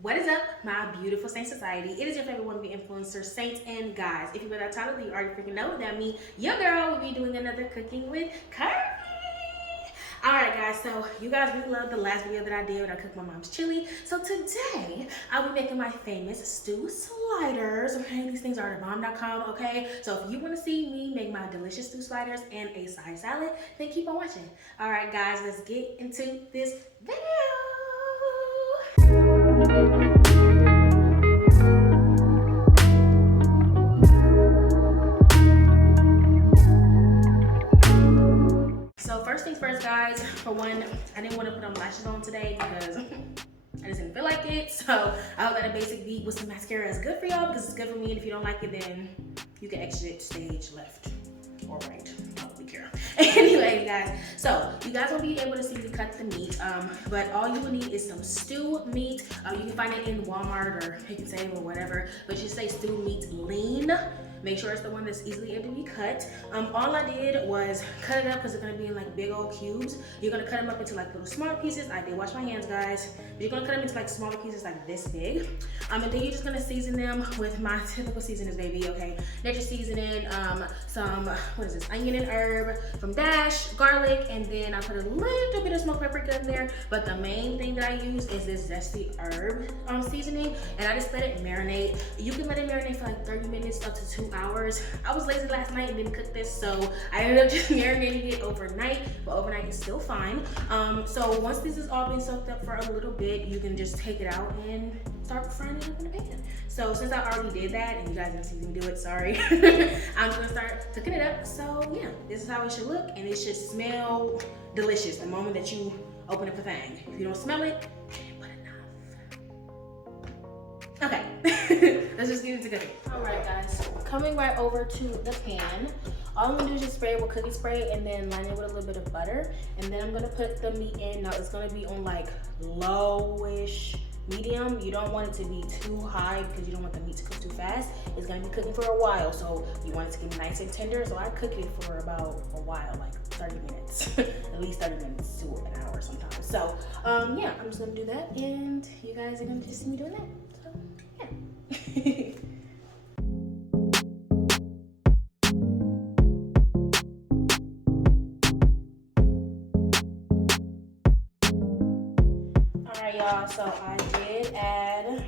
What is up, my beautiful Saint Society? It is your favorite woman influencer, Saints and Guys. If you read that title, you already freaking know that me, your girl, will be doing another cooking with Curvy. Alright guys, so you guys really loved the last video that I did when I cooked my mom's chili. So today, I'll be making my famous stew sliders. Okay, these things are at bomb.com, okay? So if you want to see me make my delicious stew sliders and a side salad, then keep on watching. Alright guys, let's get into this video. So first things first, guys, for one, I didn't want to put on lashes on today because I just didn't feel like it. So I hope that a basic beat with some mascara is good for y'all because it's good for me. And if you don't like it, then you can exit stage left or right. I'll be careful. Anyway, guys, so you guys will be able to see me cut the meat, but all you will need is some stew meat. You can find it in Walmart or Pick and Save or whatever, but just say stew meat lean. Make sure it's the one that's easily able to be cut. All I did was cut it up because it's gonna be in like big old cubes. You're gonna cut them up into like little smaller pieces. I did wash my hands, guys. But you're gonna cut them into like smaller pieces like this big. And then you're just gonna season them with my typical seasonings, baby, okay? Nature seasoning, some, what is this, onion and herb from Dash, garlic, and then I put a little bit of smoked paprika in there. But the main thing that I use is this zesty herb seasoning, and I just let it marinate. You can let it marinate for like 30 minutes up to 2 hours. I was lazy last night and didn't cook this, so I ended up just marinating it overnight, but overnight is still fine. So once this is all been soaked up for a little bit, you can just take it out and start frying it up in the pan. So since I already did that, and you guys didn't see me do it, sorry, I'm gonna start cooking it up. So yeah, this is how it should look, and it should smell delicious the moment that you open up the thing. If you don't smell it, you didn't put enough. Okay, let's just get into cooking. All right, guys, coming right over to the pan. All I'm gonna do is just spray it with cookie spray and then line it with a little bit of butter. And then I'm gonna put the meat in. Now it's gonna be on like lowish medium. You don't want it to be too high because you don't want the meat to cook too fast. It's gonna be cooking for a while, so you want it to get nice and tender. So I cook it for about a while, like 30 minutes, at least 30 minutes to an hour sometimes. So yeah, I'm just gonna do that, and you guys are gonna just see me doing that. So yeah. Alright, y'all, so I did add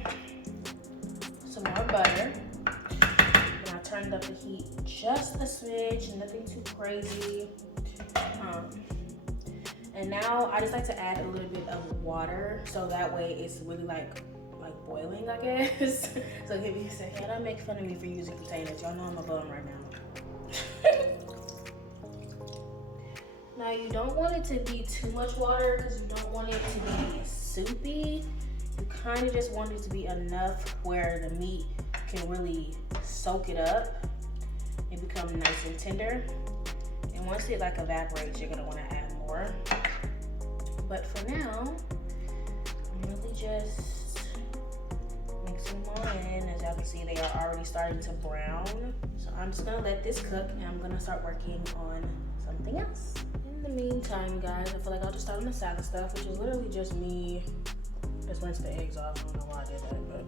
some more butter. And I turned up the heat just a smidge, nothing too crazy. And now I just like to add a little bit of water so that way it's really like boiling, I guess. So give me a second. Don't make fun of me for using containers. Y'all know I'm a bum right now. Now you don't want it to be too much water because you don't want it to be soupy. You kind of just want it to be enough where the meat can really soak it up and become nice and tender. And once it like evaporates, you're gonna want to add more. But for now, I'm really just mixing them all in. As y'all can see, they are already starting to brown. So I'm just gonna let this cook and I'm gonna start working on something else. In the meantime, guys, I feel like I'll just start on the salad stuff, which is literally just me just rinsing the eggs off. I don't know why I did that, but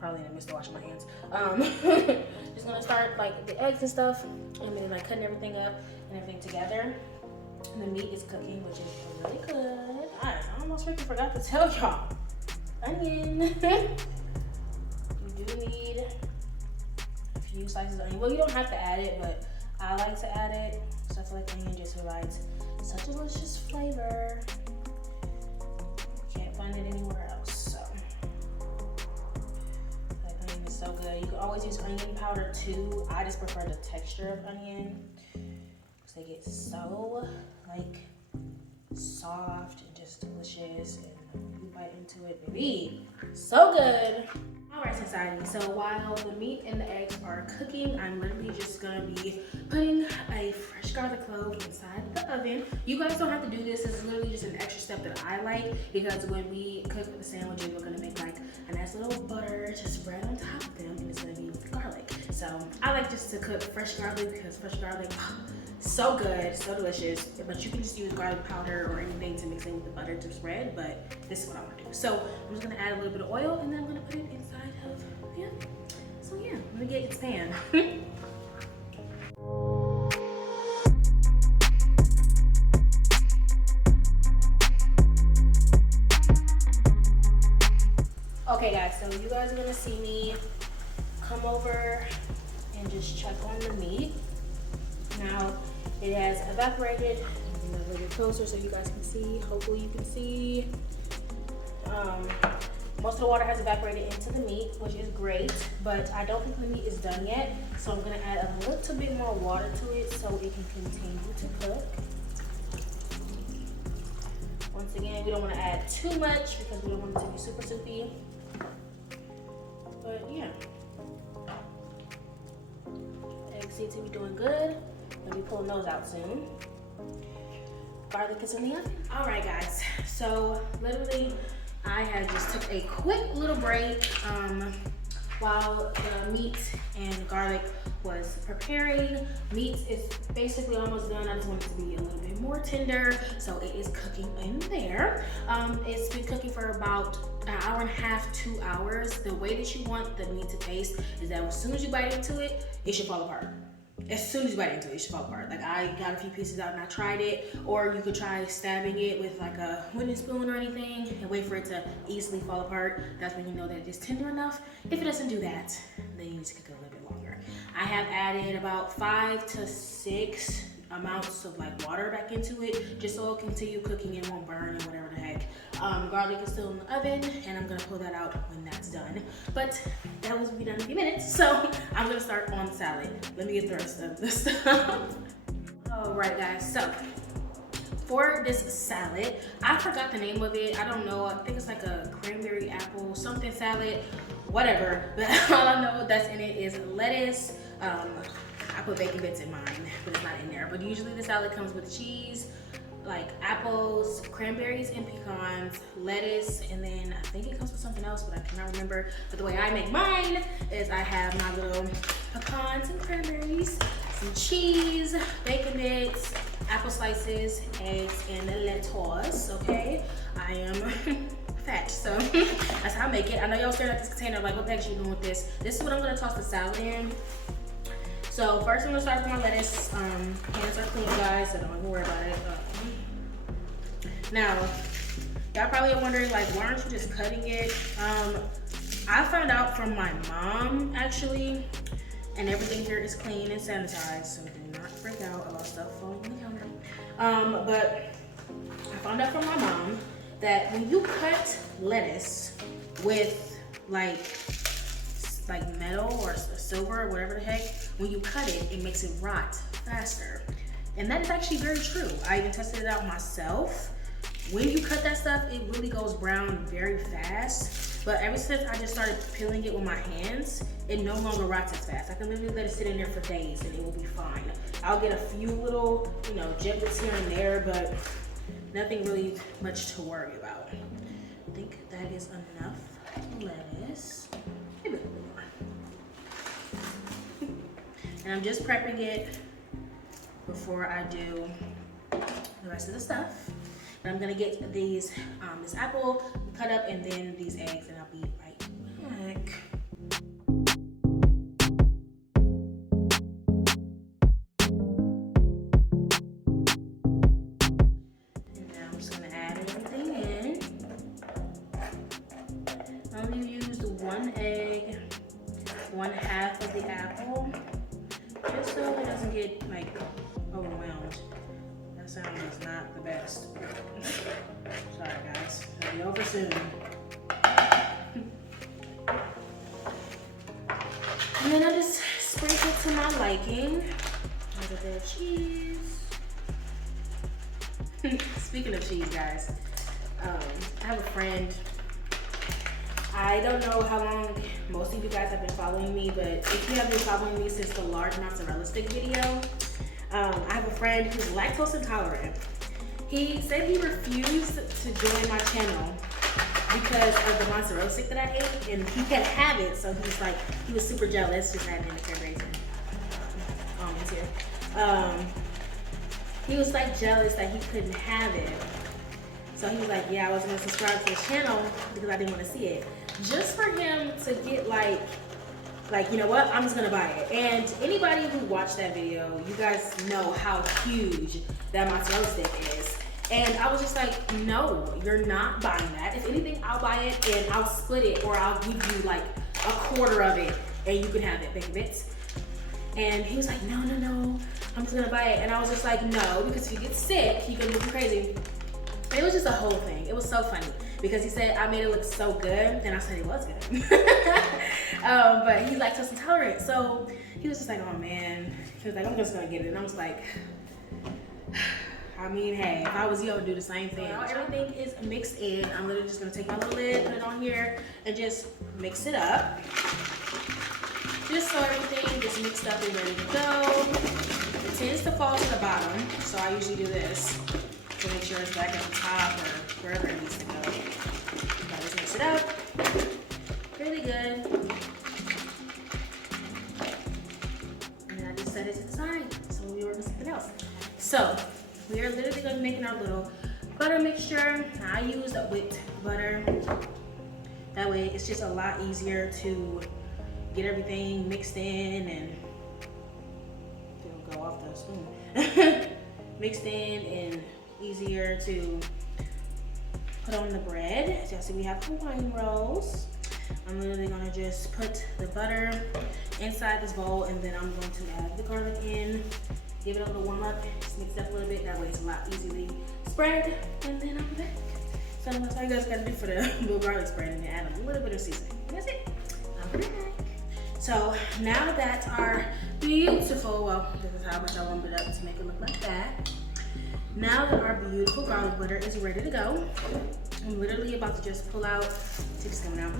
probably didn't miss to wash my hands. Just gonna start like the eggs and stuff, and then like cutting everything up and everything together. And the meat is cooking, which is really good. I almost freaking forgot to tell y'all. Onion. You do need a few slices of onion. Well, you don't have to add it, but I like to add it. So I feel like onion just provides such a delicious flavor. Can't find it anywhere else. So that onion is so good. You can always use onion powder too. I just prefer the texture of onion because they get so like soft and just delicious, and you bite into it, baby. So good. Alright, society, so while the meat and the eggs are cooking, I'm literally just gonna be putting a fresh garlic clove inside the oven. You guys don't have to do this. It's literally just an extra step that I like because when we cook the sandwiches, we're gonna make like a nice little butter to spread on top of them, and it's gonna be with garlic. So I like just to cook fresh garlic because fresh garlic, so good, so delicious. But you can just use garlic powder or anything to mix in with the butter to spread, but this is what I want to do. So I'm just gonna add a little bit of oil and then I'm gonna put it inside of the oven. So yeah, let me get its pan. Okay guys, so you guys are gonna see me come over and just check on the meat. Now it has evaporated. I'm gonna bring it closer so you guys can see. Hopefully you can see. Most of the water has evaporated into the meat, which is great, but I don't think the meat is done yet. So I'm gonna add a little bit more water to it so it can continue to cook. Once again, we don't wanna add too much because we don't want it to be super soupy. But yeah. Eggs seem to be doing good. I'll be pulling those out soon. Garlic is in the oven. All right, guys. So literally, I had just took a quick little break while the meat and garlic was preparing. Meat is basically almost done. I just want it to be a little bit more tender, so it is cooking in there. It's been cooking for about an hour and a half, 2 hours. The way that you want the meat to taste is that as soon as you bite into it, it should fall apart. As soon as you bite into it, it should fall apart. Like I got a few pieces out and I tried it, or you could try stabbing it with like a wooden spoon or anything and wait for it to easily fall apart. That's when you know that it is tender enough. If it doesn't do that, then you need to cook it a little bit longer. I have added about 5 to 6 amounts of like water back into it, just so it'll continue cooking and won't burn and whatever the heck. Garlic is still in the oven and I'm gonna pull that out when that's done. But that will be done in a few minutes, so I'm gonna start on the salad. Let me get the rest of this stuff. All right guys, so for this salad, I forgot the name of it. I don't know, I think it's like a cranberry apple something salad, whatever. But all I know that's in it is lettuce. I put bacon bits in mine, but it's not in there. But usually the salad comes with cheese, like apples, cranberries and pecans, lettuce, and then I think it comes with something else, but I cannot remember. But the way I make mine is I have my little pecans and cranberries, some cheese, bacon bits, apple slices, eggs, and lettuce, okay? I am fat, so that's how I make it. I know y'all staring at this container like, what the heck are you doing with this? This is what I'm gonna toss the salad in. So first I'm gonna start with my lettuce. Hands are clean, guys, so don't even worry about it. Now, y'all probably are wondering like, why aren't you just cutting it? I found out from my mom actually, and everything here is clean and sanitized, so do not freak out about stuff falling on the counter. But I found out from my mom that when you cut lettuce with like metal or silver or whatever the heck, when you cut it, it makes it rot faster. And that is actually very true. I even tested it out myself. When you cut that stuff, it really goes brown very fast. But ever since I just started peeling it with my hands, it no longer rots as fast. I can literally let it sit in there for days and it will be fine. I'll get a few little, giblets here and there, but nothing really much to worry about. I think that is enough lettuce. Maybe a little bit more. And I'm just prepping it before I do the rest of the stuff. And I'm gonna get these, this apple cut up and then these eggs, and I'll be right back. And now I'm just gonna add everything in. I only used 1 egg, 1/2 of the apple, just so it doesn't get like overwhelmed. That sound is not the best. Sorry guys, it'll be over soon. And then I just sprinkle it to my liking. A little bit of cheese. Speaking of cheese, guys, I have a friend. I don't know how long most of you guys have been following me, but if you have been following me since the large mozzarella stick video, I have a friend who's lactose intolerant. He said he refused to join my channel because of the mozzarella stick that I ate, and he can't have it, so he's like, he was super jealous, just adding in the cranberries and almonds here. He was like jealous that he couldn't have it. So he was like, yeah, I wasn't gonna subscribe to his channel because I didn't want to see it. Just for him to get like, you know what, I'm just gonna buy it. And anybody who watched that video, you guys know how huge that mozzarella stick is. And I was just like, no, you're not buying that. If anything, I'll buy it and I'll split it, or I'll give you like a quarter of it and you can have it, big bits. And he was like, no, I'm just gonna buy it. And I was just like, no, because if you get sick, you're gonna be crazy. And it was just a whole thing. It was so funny because he said I made it look so good, and I said it was good. But he's lactose intolerant, so he was just like, oh man. He was like, I'm just gonna get it. And I was like, I mean, hey, if I was you, I would do the same thing. Now everything is mixed in. I'm literally just gonna take my little lid, put it on here, and just mix it up. Just so everything is mixed up and ready to go. It tends to fall to the bottom, so I usually do this to make sure it's back at the top or wherever it needs to go. I just mix it up. Really good. And then I just set it to the side so we order something else. So we are literally going to be making our little butter mixture. I use whipped butter. That way it's just a lot easier to get everything mixed in and it'll go off the spoon. Mixed in and easier to put on the bread. As y'all see, we have Hawaiian rolls. I'm literally gonna just put the butter inside this bowl, and then I'm going to add the garlic in, give it a little warm up, just mix it up a little bit. That way it's a lot easily spread, and then I'm back. So that's all you guys gotta do for the little garlic spread, and then add a little bit of seasoning. That's it. I'm back. So now that our beautiful, well, this is how much I warmed it up to make it look like that. Now that our beautiful garlic butter is ready to go, I'm literally about to just pull out, see it's coming out,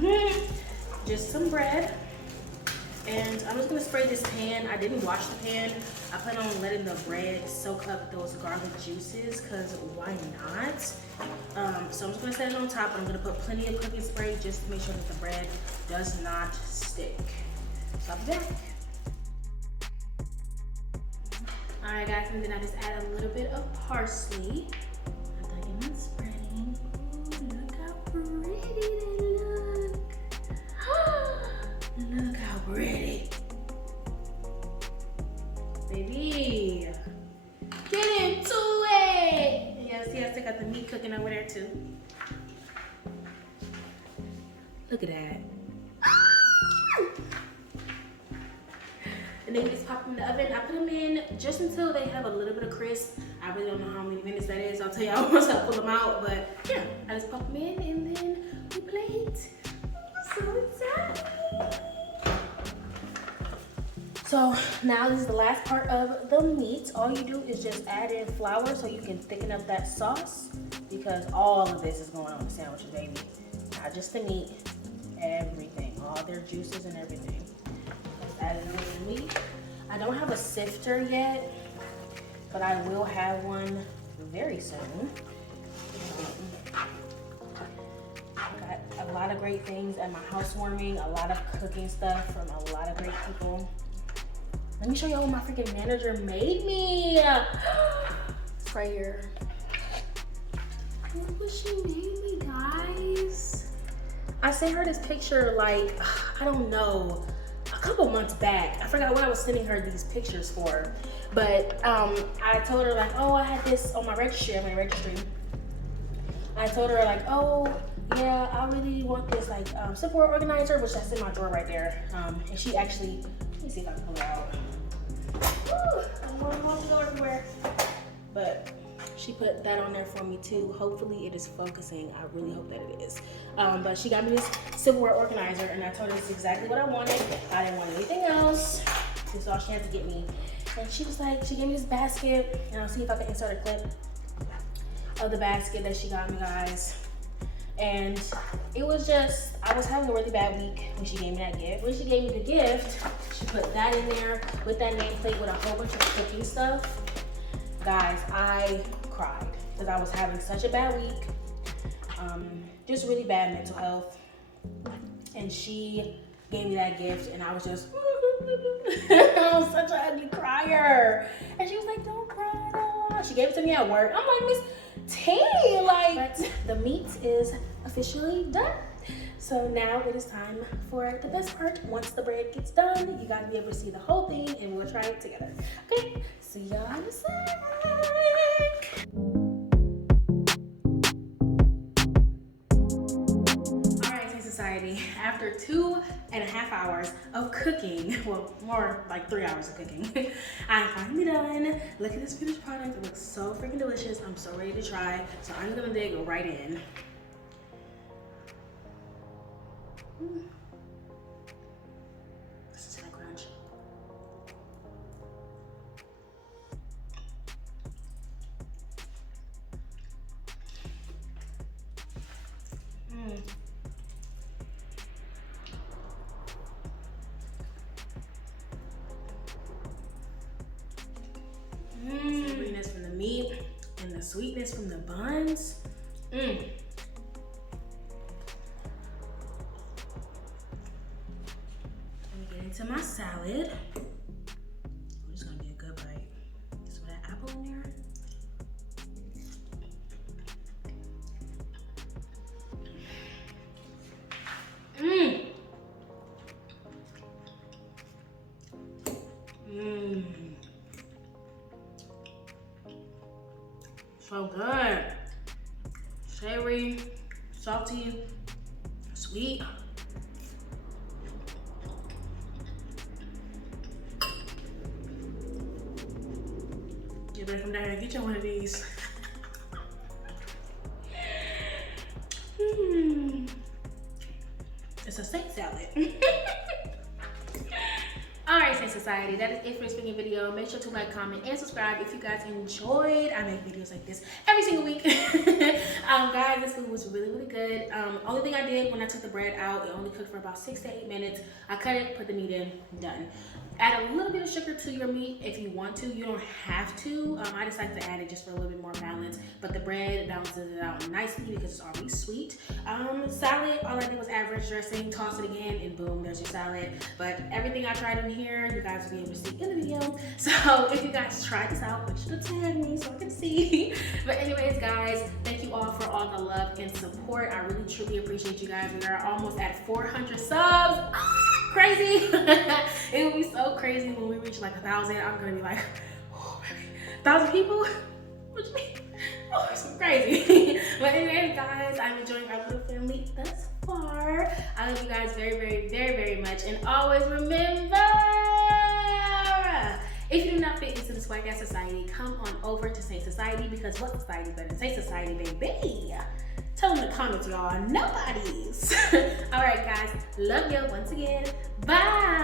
just some bread. And I'm just gonna spray this pan. I didn't wash the pan. I plan on letting the bread soak up those garlic juices, cause why not? So I'm just gonna set it on top, and I'm gonna put plenty of cooking spray just to make sure that the bread does not stick. So I'll be back. All right, guys, and then I just add a little bit of parsley. After I get my spreading. Ooh, look how pretty they look. Look how pretty. Baby, get into it. Yeah, see, I still got the meat cooking over there too. Look at that. And then we just pop them in the oven. I put them in just until they have a little bit of crisp. I really don't know how many minutes that is. I'll tell y'all once I pull them out. But yeah, I just pop them in and then we plate. I'm so excited. So now this is the last part of the meat. All you do is just add in flour so you can thicken up that sauce, because all of this is going on the sandwiches, baby. Not just the meat, everything, all their juices and everything. Add in a little meat. I don't have a sifter yet, but I will have one very soon. Got a lot of great things at my housewarming, a lot of cooking stuff from a lot of great people. Let me show y'all what my freaking manager made me. It's right here. Look what she made me, guys. I sent her this picture like, I don't know, a couple months back. I forgot what I was sending her these pictures for. But I told her like, oh, I had this on my registry, I told her like, oh, yeah, I really want this like support organizer, which that's in my drawer right there. And she actually, let me see if I can pull it out. Woo, I don't want to go everywhere. But she put that on there for me too. Hopefully it is focusing. I really hope that it is. But she got me this silverware organizer, and I told her this is exactly what I wanted. I didn't want anything else. This is all she had to get me. And she was like, she gave me this basket, and I'll see if I can insert a clip of the basket that she got me, guys. And it was just, I was having a really bad week when she gave me that gift. When she gave me the gift, she put that in there with that nameplate with a whole bunch of cooking stuff. Guys, I cried because I was having such a bad week. Just really bad mental health. And she gave me that gift, and I was just, I was such an ugly crier. And she was like, don't cry. She gave it to me at work. I'm like, Miss, tea. Like, but the meat is officially done. So now it is time for the best part. Once the bread gets done, you gotta be able to see the whole thing and we'll try it together. Okay, see y'all in a sec. Society, after 2.5 hours of cooking, well, more like 3 hours of cooking, I'm finally done. Look at this finished product. It looks so freaking delicious. I'm so ready to try. So I'm gonna dig right in. This is that crunch. Savoriness from the meat and the sweetness from the buns. Let me get into my salad. Oh, this is gonna be a good bite. So that apple in there. So good. Savory, salty, sweet. You better come down here and get you one of these. It's a steak salad. Alright, Saint Society, that is it for this freaking video. Make sure to like, comment, and subscribe if you guys enjoyed. I make videos like this every single week. Guys, this food was really, really good. Only thing I did when I took the bread out, it only cooked for about 6 to 8 minutes. I cut it, put the meat in, done. Add a little bit of sugar to your meat if you want to. You don't have to. I just like to add it just for a little bit more balance. But the bread balances it out nicely because it's already sweet. Salad, all I did was add ranch dressing, toss it again, and boom, there's your salad. But everything I tried in here, you guys will be able to see in the video. So if you guys try this out, make sure to tag me so I can see. But anyways, guys, thank you all for all the love and support. I really, truly appreciate you guys. We are almost at 400 subs. Crazy. It would be so crazy when we reach like 1,000. I'm gonna be like, oh, 1,000 people? What you mean? Oh, it's so crazy. But anyways, guys, I'm enjoying our little family thus far. I love you guys very, very, very, very much. And always remember, if you do not fit into the Swag Ass Society, come on over to Saint Society, because what society better than Saint Society, baby? Tell them in the comments, y'all. Nobody's. All right, guys. Love you once again. Bye.